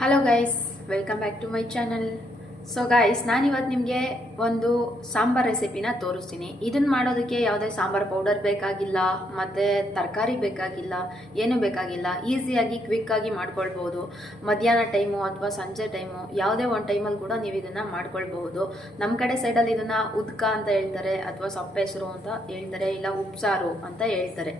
Hello guys welcome back to my channel so guys ನಾನಿವತ್ತು ನಿಮಗೆ ಒಂದು ಸಾಂಬಾರ್ ರೆಸಿಪಿನ ತೋರಿಸ್ತೀನಿ. ಇದನ್ನ ಮಾಡೋದಕ್ಕೆ ಯಾವುದೇ ಸಾಂಬಾರ್ ಪೌಡರ್ ಬೇಕಾಗಿಲ್ಲ, ಮತ್ತು ತರಕಾರಿ ಬೇಕಾಗಿಲ್ಲ, ಏನು ಬೇಕಾಗಿಲ್ಲ. ಈಸಿಯಾಗಿ ಕ್ವಿಕ್ಕಾಗಿ ಮಾಡ್ಕೊಳ್ಬೋದು. ಮಧ್ಯಾಹ್ನ ಟೈಮು ಅಥವಾ ಸಂಜೆ ಟೈಮು ಯಾವುದೇ ಒಂದು ಟೈಮಲ್ಲಿ ಕೂಡ ನೀವು ಇದನ್ನು ಮಾಡ್ಕೊಳ್ಬಹುದು. ನಮ್ಮ ಕಡೆ ಸೈಡಲ್ಲಿ ಇದನ್ನು ಉದ್ಕ ಅಂತ ಹೇಳ್ತಾರೆ, ಅಥವಾ ಸೊಪ್ಪೆಸರು ಅಂತ ಹೇಳ್ತಾರೆ, ಇಲ್ಲ ಉಪ್ಸಾರು ಅಂತ ಹೇಳ್ತಾರೆ.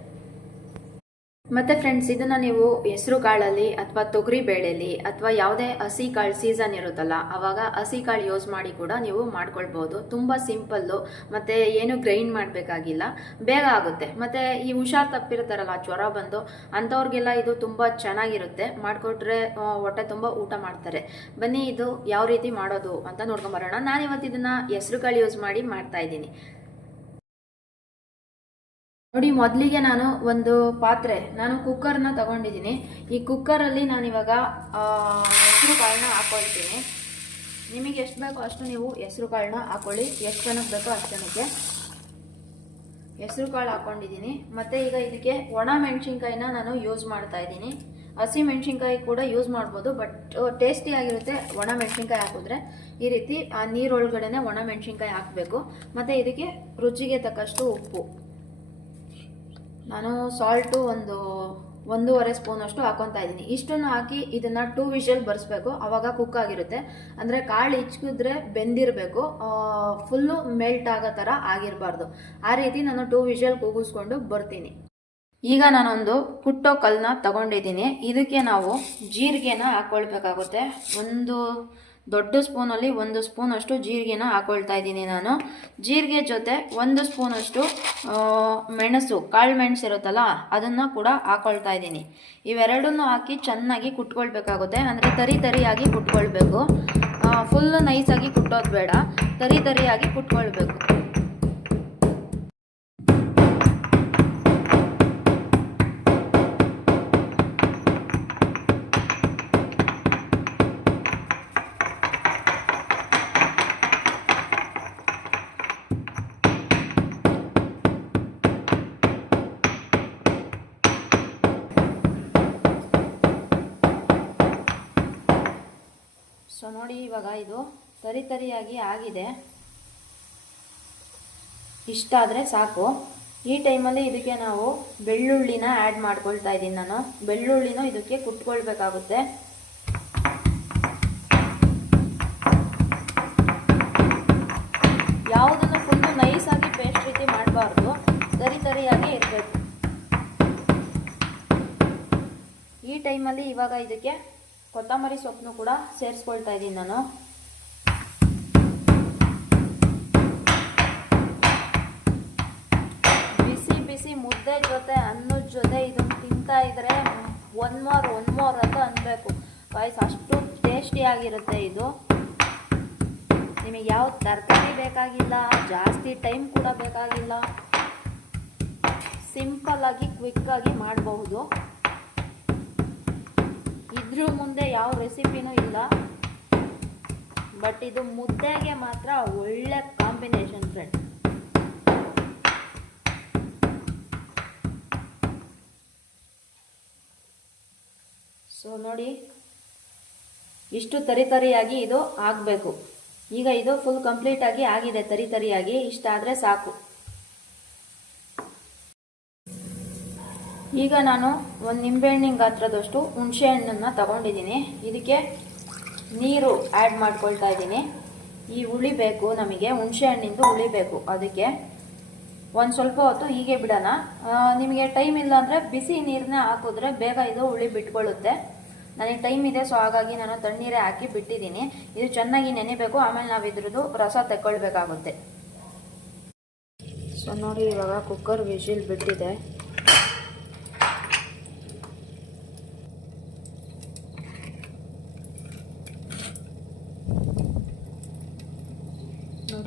ಮತ್ತೆ ಫ್ರೆಂಡ್ಸ್ ಇದನ್ನ ನೀವು ಹೆಸರು ಕಾಳಲ್ಲಿ ಅಥವಾ ತೊಗರಿ ಬೇಳೆಲಿ ಅಥವಾ ಯಾವುದೇ ಹಸಿ ಕಾಳು ಸೀಸನ್ ಇರುತ್ತಲ್ಲ, ಅವಾಗ ಹಸಿ ಕಾಳು ಯೂಸ್ ಮಾಡಿ ಕೂಡ ನೀವು ಮಾಡ್ಕೊಳ್ಬಹುದು ತುಂಬಾ ಸಿಂಪಲ್ಲು ಮತ್ತೆ ಏನು ಗ್ರೈಂಡ್ ಮಾಡಬೇಕಾಗಿಲ್ಲ. ಬೇಗ ಆಗುತ್ತೆ. ಮತ್ತೆ ಈ ಹುಷಾರ್ ತಪ್ಪಿರ್ತಾರಲ್ಲ, ಜ್ವರ ಬಂದು ಅಂಥವ್ರಿಗೆಲ್ಲ ಇದು ತುಂಬಾ ಚೆನ್ನಾಗಿರುತ್ತೆ. ಮಾಡಿಕೊಟ್ರೆ ಹೊಟ್ಟೆ ತುಂಬ ಊಟ ಮಾಡ್ತಾರೆ. ಬನ್ನಿ, ಇದು ಯಾವ ರೀತಿ ಮಾಡೋದು ಅಂತ ನೋಡ್ಕೊಂಬರೋಣ. ನಾನು ಇವತ್ತು ಇದನ್ನ ಹೆಸರು ಕಾಳು ಯೂಸ್ ಮಾಡಿ ಮಾಡ್ತಾ ಇದ್ದೀನಿ. ನೋಡಿ, ಮೊದಲಿಗೆ ನಾನು ಒಂದು ಪಾತ್ರೆ, ನಾನು ಕುಕ್ಕರ್ನ ತಗೊಂಡಿದ್ದೀನಿ. ಈ ಕುಕ್ಕರಲ್ಲಿ ನಾನು ಇವಾಗ ಹೆಸರು ಕಾಳನ್ನ ಹಾಕೊಳ್ತೀನಿ. ನಿಮಗೆ ಎಷ್ಟು ಬೇಕೋ ಅಷ್ಟು ನೀವು ಹೆಸರು ಕಾಳನ್ನ ಹಾಕೊಳ್ಳಿ. ಎಷ್ಟು ಜನಕ್ಕೆ ಬೇಕೋ ಅಷ್ಟು ಜನಕ್ಕೆ. ಹೆಸರು ಕಾಳು ಹಾಕೊಂಡಿದ್ದೀನಿ. ಮತ್ತು ಈಗ ಇದಕ್ಕೆ ಒಣ ಮೆಣಸಿನ್ಕಾಯಿನ ನಾನು ಯೂಸ್ ಮಾಡ್ತಾ ಇದ್ದೀನಿ. ಹಸಿ ಮೆಣಸಿನ್ಕಾಯಿ ಕೂಡ ಯೂಸ್ ಮಾಡ್ಬೋದು ಬಟ್ ಟೇಸ್ಟಿಯಾಗಿರುತ್ತೆ ಒಣ ಮೆಣಸಿನ್ಕಾಯಿ ಹಾಕಿದ್ರೆ. ಈ ರೀತಿ ಆ ನೀರೊಳಗಡೆನೆ ಒಣ ಮೆಣಸಿನ್ಕಾಯಿ ಹಾಕಬೇಕು. ಮತ್ತು ಇದಕ್ಕೆ ರುಚಿಗೆ ತಕ್ಕಷ್ಟು ಉಪ್ಪು. ನಾನು ಸಾಲ್ಟು ಒಂದು ಒಂದೂವರೆ ಸ್ಪೂನ್ ಅಷ್ಟು ಹಾಕೊತಾ ಇದ್ದೀನಿ. ಇಷ್ಟನ್ನು ಹಾಕಿ ಇದನ್ನು ಟೂ ವಿಷಲ್ ಬರೆಸ್ಬೇಕು. ಅವಾಗ ಕುಕ್ ಆಗಿರುತ್ತೆ. ಅಂದರೆ ಕಾಳು ಇಚ್ಕಿದ್ರೆ ಬೆಂದಿರಬೇಕು. ಫುಲ್ಲು ಮೆಲ್ಟ್ ಆಗೋ ಥರ ಆಗಿರಬಾರ್ದು. ಆ ರೀತಿ ನಾನು ಟೂ ವಿಷಲ್ ಕೂಗಿಸ್ಕೊಂಡು ಬರ್ತೀನಿ. ಈಗ ನಾನೊಂದು ಕುಟ್ಟೋ ಕಲ್ಲನ್ನ ತಗೊಂಡಿದ್ದೀನಿ. ಇದಕ್ಕೆ ನಾವು ಜೀರಿಗೆನ ಹಾಕ್ಕೊಳ್ಬೇಕಾಗುತ್ತೆ ಒಂದು ದೊಡ್ಡ ಸ್ಪೂನಲ್ಲಿ ಒಂದು ಸ್ಪೂನಷ್ಟು ಜೀರಿಗೆನ ಹಾಕೊಳ್ತಾ ಇದ್ದೀನಿ ನಾನು. ಜೀರಿಗೆ ಜೊತೆ ಒಂದು ಸ್ಪೂನಷ್ಟು ಮೆಣಸು, ಕಾಳು ಮೆಣಸು ಇರುತ್ತಲ್ಲ, ಅದನ್ನು ಕೂಡ ಹಾಕೊಳ್ತಾ ಇದ್ದೀನಿ. ಇವೆರಡನ್ನೂ ಹಾಕಿ ಚೆನ್ನಾಗಿ ಕುಟ್ಕೊಳ್ಬೇಕಾಗುತ್ತೆ. ಅಂದರೆ ತರಿ ತರಿಯಾಗಿ ಕುಟ್ಕೊಳ್ಬೇಕು. ಫುಲ್ಲು ನೈಸಾಗಿ ಕುಟ್ಟೋದು ಬೇಡ. ತರಿ ತರಿಯಾಗಿ ಕುಟ್ಕೊಳ್ಬೇಕು. ಸೊ ನೋಡಿ, ಇವಾಗ ಇದು ತರಿ ತರಿಯಾಗಿ ಆಗಿದೆ. ಇಷ್ಟ ಆದರೆ ಸಾಕು. ಈ ಟೈಮಲ್ಲಿ ಇದಕ್ಕೆ ನಾವು ಬೆಳ್ಳುಳ್ಳಿನ ಆ್ಯಡ್ ಮಾಡ್ಕೊಳ್ತಾ ಇದ್ದೀನಿ ನಾನು. ಬೆಳ್ಳುಳ್ಳಿನೂ ಇದಕ್ಕೆ ಕುಟ್ಕೊಳ್ಬೇಕಾಗುತ್ತೆ. ಯಾವುದನ್ನು ಫುಲ್ಲು ನೈಸಾಗಿ ಪೇಸ್ಟ್ ರೀತಿ ಮಾಡಬಾರ್ದು. ತರಿ ತರಿಯಾಗಿ ಇರಬೇಕು. ಈ ಟೈಮಲ್ಲಿ ಇವಾಗ ಇದಕ್ಕೆ ಕೊತ್ತಂಬರಿ ಸೊಪ್ಪನ್ನು ಕೂಡ ಸೇರಿಸ್ಕೊಳ್ತಾ ಇದ್ದೀನಿ ನಾನು. ಬಿಸಿ ಬಿಸಿ ಮುದ್ದೆ ಜೊತೆ ಅನ್ನದ ಜೊತೆ ಇದನ್ನು ತಿಂತಾ ಇದ್ರೆ ಒನ್ ಮೋರ್ ಒನ್ ಮೋರ್ ಅಂತ ಅನ್ಬೇಕು. ವಾಯ್ಸ್ ಅಷ್ಟು ಟೇಸ್ಟಿಯಾಗಿರುತ್ತೆ ಇದು. ನಿಮಗೆ ಯಾವ ತರಕಾರಿ ಬೇಕಾಗಿಲ್ಲ, ಜಾಸ್ತಿ ಟೈಮ್ ಕೂಡ ಬೇಕಾಗಿಲ್ಲ. ಸಿಂಪಲ್ ಆಗಿ ಕ್ವಿಕ್ ಆಗಿ ಮಾಡಬಹುದು. ಇದ್ರ ಮುಂದೆ ಯಾವ ರೆಸಿಪಿನೂ ಇಲ್ಲ. ಬಟ್ ಇದು ಮುದ್ದೆಗೆ ಮಾತ್ರ ಒಳ್ಳೆ ಕಾಂಬಿನೇಷನ್ ಫ್ರೆಂಡ್ ಸೊ ನೋಡಿ. ಇಷ್ಟು ತರಿ ತರಿಯಾಗಿ ಇದು ಆಗಬೇಕು. ಈಗ ಇದು ಫುಲ್ ಕಂಪ್ಲೀಟಾಗಿ ಆಗಿದೆ. ತರಿ ತರಿಯಾಗಿ. ಇಷ್ಟಾದರೆ ಸಾಕು. ಈಗ ನಾನು ಒಂದು ನಿಂಬೆಹಣ್ಣಿನ ಗಾತ್ರದಷ್ಟು ಹುಣಸೆ ಹಣ್ಣನ್ನು ತಗೊಂಡಿದ್ದೀನಿ. ಇದಕ್ಕೆ ನೀರು ಆ್ಯಡ್ ಮಾಡ್ಕೊಳ್ತಾ ಇದ್ದೀನಿ. ಈ ಉಳಿಬೇಕು ನಮಗೆ ಹುಣಸೆ ಹಣ್ಣಿಂದು ಉಳಿಬೇಕು ಅದಕ್ಕೆ ಒಂದು ಸ್ವಲ್ಪ ಹೊತ್ತು ಹೀಗೆ ಬಿಡೋಣ. ನಿಮಗೆ ಟೈಮ್ ಇಲ್ಲ ಅಂದರೆ ಬಿಸಿ ನೀರನ್ನೇ ಹಾಕಿದ್ರೆ ಬೇಗ ಇದು ಹುಳಿ ಬಿಟ್ಕೊಳ್ಳುತ್ತೆ. ನನಗೆ ಟೈಮ್ ಇದೆ ಸೊ ಹಾಗಾಗಿ ನಾನು ತಣ್ಣೀರೇ ಹಾಕಿ ಬಿಟ್ಟಿದ್ದೀನಿ. ಇದು ಚೆನ್ನಾಗಿ ನೆನೆಬೇಕು, ಆಮೇಲೆ ನಾವು ಇದ್ರದ್ದು ರಸ ತಗೊಳ್ಬೇಕಾಗುತ್ತೆ ಸೊ ನೋಡಿ, ಇವಾಗ ಕುಕ್ಕರ್ ವಿಶಿಲ್ ಬಿಟ್ಟಿದೆ.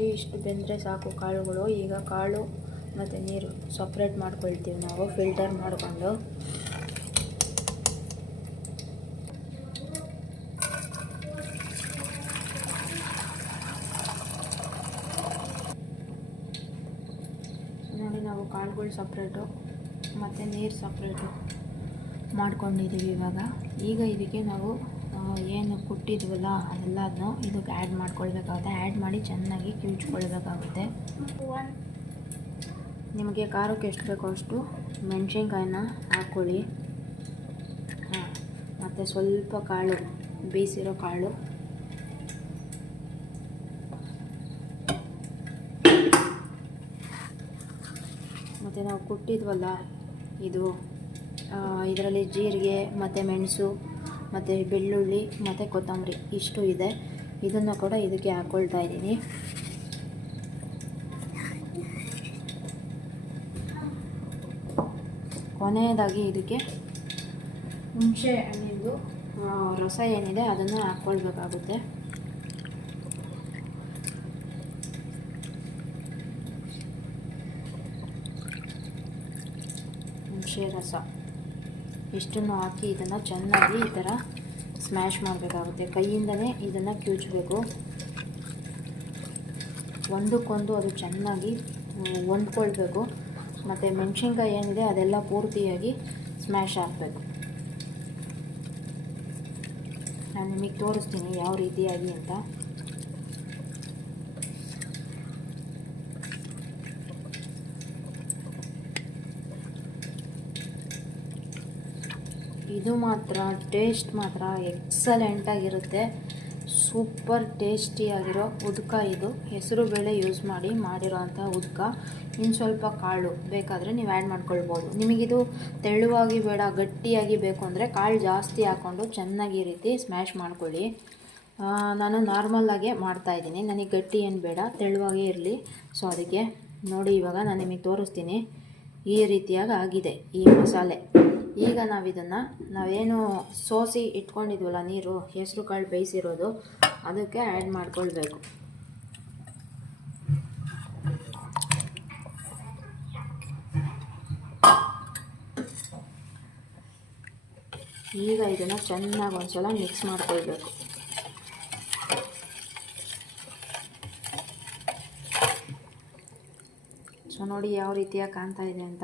ನೋಡಿ ಇಷ್ಟು ಬೆಂದರೆ ಸಾಕು ಕಾಳುಗಳು. ಈಗ ಕಾಳು ಮತ್ತು ನೀರು ಸಪ್ರೇಟ್ ಮಾಡ್ಕೊಳ್ತೀವಿ ನಾವು ಫಿಲ್ಟರ್ ಮಾಡಿಕೊಂಡು. ನೋಡಿ ನಾವು ಕಾಳುಗಳು ಸಪ್ರೇಟು ಮತ್ತು ನೀರು ಸಪ್ರೇಟು ಮಾಡ್ಕೊಂಡಿದ್ದೀವಿ ಇವಾಗ. ಈಗ ಇದಕ್ಕೆ ನಾವು ಏನು ಕುಟ್ಟಿದ್ವಲ್ಲ ಅದೆಲ್ಲದನ್ನು ಇದಕ್ಕೆ ಆ್ಯಡ್ ಮಾಡ್ಕೊಳ್ಬೇಕಾಗುತ್ತೆ. ಆ್ಯಡ್ ಮಾಡಿ ಚೆನ್ನಾಗಿ ಕಿಳ್ಚ್ಕೊಳ್ಬೇಕಾಗುತ್ತೆ ನಿಮಗೆ ಖಾರಕ್ಕೆ ಎಷ್ಟು ಬೇಕೋ ಅಷ್ಟು ಮೆಣಸಿನ್ಕಾಯಿನ ಹಾಕ್ಕೊಳ್ಳಿ. ಹಾಂ, ಮತ್ತು ಸ್ವಲ್ಪ ಕಾಳು, ಬೇಯಿಸಿರೋ ಕಾಳು. ಮತ್ತು ನಾವು ಕುಟ್ಟಿದ್ವಲ್ಲ ಇದು ಇದರಲ್ಲಿ ಜೀರಿಗೆ, ಮತ್ತು ಮೆಣಸು ಮತ್ತು ಬೆಳ್ಳುಳ್ಳಿ ಮತ್ತು ಕೊತ್ತಂಬರಿ ಇಷ್ಟು ಇದೆ. ಇದನ್ನು ಕೂಡ ಇದಕ್ಕೆ ಹಾಕ್ಕೊಳ್ತಾ ಇದ್ದೀನಿ. ಕೊನೆಯದಾಗಿ ಇದಕ್ಕೆ ಹುಣಸೆ ಹಣ್ಣಿಂದು ರಸ ಏನಿದೆ ಅದನ್ನು ಹಾಕ್ಕೊಳ್ಬೇಕಾಗುತ್ತೆ ಹುಣಸೆ ರಸ. ಇಷ್ಟನ್ನು ಹಾಕಿ ಇದನ್ನು ಚೆನ್ನಾಗಿ ಈ ಥರ ಸ್ಮ್ಯಾಶ್ ಮಾಡಬೇಕಾಗುತ್ತೆ. ಕೈಯಿಂದನೇ ಇದನ್ನು ಕ್ಯೂಚಬೇಕು. ಒಂದಕ್ಕೊಂದು ಅದು ಚೆನ್ನಾಗಿ ಹೊಂದ್ಕೊಳ್ಬೇಕು. ಮತ್ತು ಮೆಣಸಿನ್ಕಾಯಿ ಏನಿದೆ ಅದೆಲ್ಲ ಪೂರ್ತಿಯಾಗಿ ಸ್ಮ್ಯಾಶ್ ಆಗಬೇಕು ನಾನು ನಿಮಗೆ ತೋರಿಸ್ತೀನಿ ಯಾವ ರೀತಿಯಾಗಿ ಅಂತ. ಇದು ಮಾತ್ರ ಟೇಸ್ಟ್ ಮಾತ್ರ ಎಕ್ಸಲೆಂಟಾಗಿರುತ್ತೆ ಸೂಪರ್ ಟೇಸ್ಟಿಯಾಗಿರೋ ಉದ್ಕ ಇದು. ಹೆಸರು ಬೇಳೆ ಯೂಸ್ ಮಾಡಿ ಮಾಡಿರೋವಂಥ ಉದ್ಕ. ಇನ್ನು ಸ್ವಲ್ಪ ಕಾಳು ಬೇಕಾದರೆ ನೀವು ಆ್ಯಡ್ ಮಾಡ್ಕೊಳ್ಬೋದು. ನಿಮಗಿದು ತೆಳುವಾಗಿ ಬೇಡ, ಗಟ್ಟಿಯಾಗಿ ಬೇಕು ಅಂದರೆ ಕಾಳು ಜಾಸ್ತಿ ಹಾಕ್ಕೊಂಡು ಚೆನ್ನಾಗಿ ಈ ರೀತಿ ಸ್ಮ್ಯಾಶ್ ಮಾಡ್ಕೊಳ್ಳಿ. ನಾನು ನಾರ್ಮಲ್ಲಾಗೆ ಮಾಡ್ತಾಯಿದ್ದೀನಿ ನನಗೆ ಗಟ್ಟಿ ಏನು ಬೇಡ, ತೆಳುವಾಗೇ ಇರಲಿ. ಸೊ ಅದಕ್ಕೆ ನೋಡಿ ಇವಾಗ ನಾನು ನಿಮಗೆ ತೋರಿಸ್ತೀನಿ. ಈ ರೀತಿಯಾಗಿ ಆಗಿದೆ ಈ ಮಸಾಲೆ. ಈಗ ನಾವು ಇದನ್ನು ನಾವೇನು ಸೋಸಿ ಇಟ್ಕೊಂಡಿದ್ವಲ್ಲ ನೀರು, ಹೆಸರು ಕಾಳು ಬೇಯಿಸಿರೋದು, ಅದಕ್ಕೆ ಆ್ಯಡ್ ಮಾಡ್ಕೊಳ್ಬೇಕು. ಈಗ ಇದನ್ನು ಚೆನ್ನಾಗಿ ಒಂದ್ಸಲ ಮಿಕ್ಸ್ ಮಾಡ್ಕೊಳ್ಬೇಕು. ಸೊ ನೋಡಿ ಯಾವ ರೀತಿಯಾಗಿ ಕಾಣ್ತಾ ಇದೆ ಅಂತ.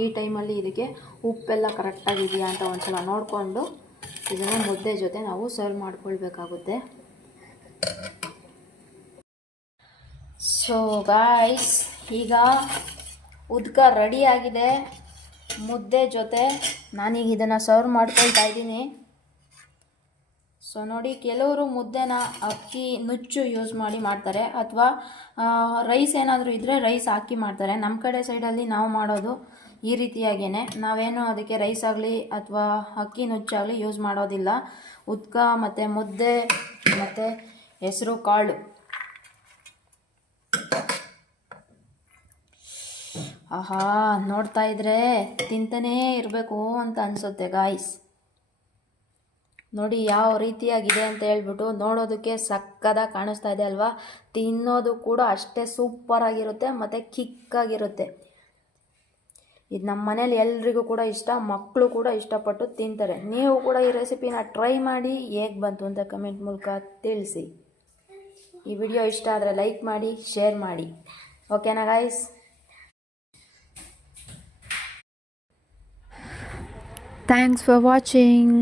ಈ ಟೈಮಲ್ಲಿ ಇದಕ್ಕೆ ಉಪ್ಪೆಲ್ಲ ಕರೆಕ್ಟಾಗಿದೆಯಾ ಅಂತ ಒಂದ್ಸಲ ನೋಡಿಕೊಂಡು ಇದನ್ನು ಮುದ್ದೆ ಜೊತೆ ನಾವು ಸರ್ವ್ ಮಾಡ್ಕೊಳ್ಬೇಕಾಗುತ್ತೆ. ಸೊ ಗಾಯ್ಸ್ ಈಗ ಉದ್ಕ ರೆಡಿ ಆಗಿದೆ. ಮುದ್ದೆ ಜೊತೆ ನಾನೀಗ ಇದನ್ನು ಸರ್ವ್ ಮಾಡ್ಕೊಳ್ತಾ ಇದ್ದೀನಿ. ಸೊ ನೋಡಿ, ಕೆಲವರು ಮುದ್ದೆನ ಅಕ್ಕಿ ನುಚ್ಚು ಯೂಸ್ ಮಾಡಿ ಮಾಡ್ತಾರೆ ಅಥವಾ ರೈಸ್ ಏನಾದರೂ ಇದ್ದರೆ ರೈಸ್ ಹಾಕಿ ಮಾಡ್ತಾರೆ. ನಮ್ಮ ಕಡೆ ಸೈಡಲ್ಲಿ ನಾವು ಮಾಡೋದು ಈ ರೀತಿಯಾಗಿಯೇ ನಾವೇನು ಅದಕ್ಕೆ ರೈಸ್ ಆಗಲಿ ಅಥವಾ ಅಕ್ಕಿ ನುಚ್ಚಾಗಲಿ ಯೂಸ್ ಮಾಡೋದಿಲ್ಲ. ಉದ್ಕ ಮತ್ತು ಮುದ್ದೆ ಮತ್ತು ಹೆಸರು, ಕಾಳು. ಆಹಾ, ನೋಡ್ತಾ ಇದ್ರೆ ತಿಂತಾನೇ ಇರಬೇಕು ಅಂತ ಅನಿಸುತ್ತೆ ಗಾಯ್ಸ್ ನೋಡಿ ಯಾವ ರೀತಿಯಾಗಿದೆ ಅಂತ ಹೇಳ್ಬಿಟ್ಟು ನೋಡೋದಕ್ಕೆ ಸಕ್ಕದಾಗಿ ಕಾಣಿಸ್ತಾ ಇದೆ ಅಲ್ವಾ? ತಿನ್ನೋದು ಕೂಡ ಅಷ್ಟೇ ಸೂಪರ್ ಆಗಿರುತ್ತೆ, ಮತ್ತು ಕಿಕ್ಕಾಗಿರುತ್ತೆ. ಇದು ನಮ್ಮ ಮನೇಲಿ ಎಲ್ರಿಗೂ ಕೂಡ ಇಷ್ಟ ಮಕ್ಕಳು ಕೂಡ ಇಷ್ಟಪಟ್ಟು ತಿಂತಾರೆ. ನೀವು ಕೂಡ ಈ ರೆಸಿಪಿನ ಟ್ರೈ ಮಾಡಿ, ಹೇಗೆ ಬಂತು ಅಂತ ಕಮೆಂಟ್ ಮೂಲಕ ತಿಳಿಸಿ. ಈ ವಿಡಿಯೋ ಇಷ್ಟ ಆದರೆ ಲೈಕ್ ಮಾಡಿ, ಶೇರ್ ಮಾಡಿ. ಓಕೆನಾ ಗಾಯ್ಸ್ ಥ್ಯಾಂಕ್ಸ್ ಫಾರ್ ವಾಚಿಂಗ್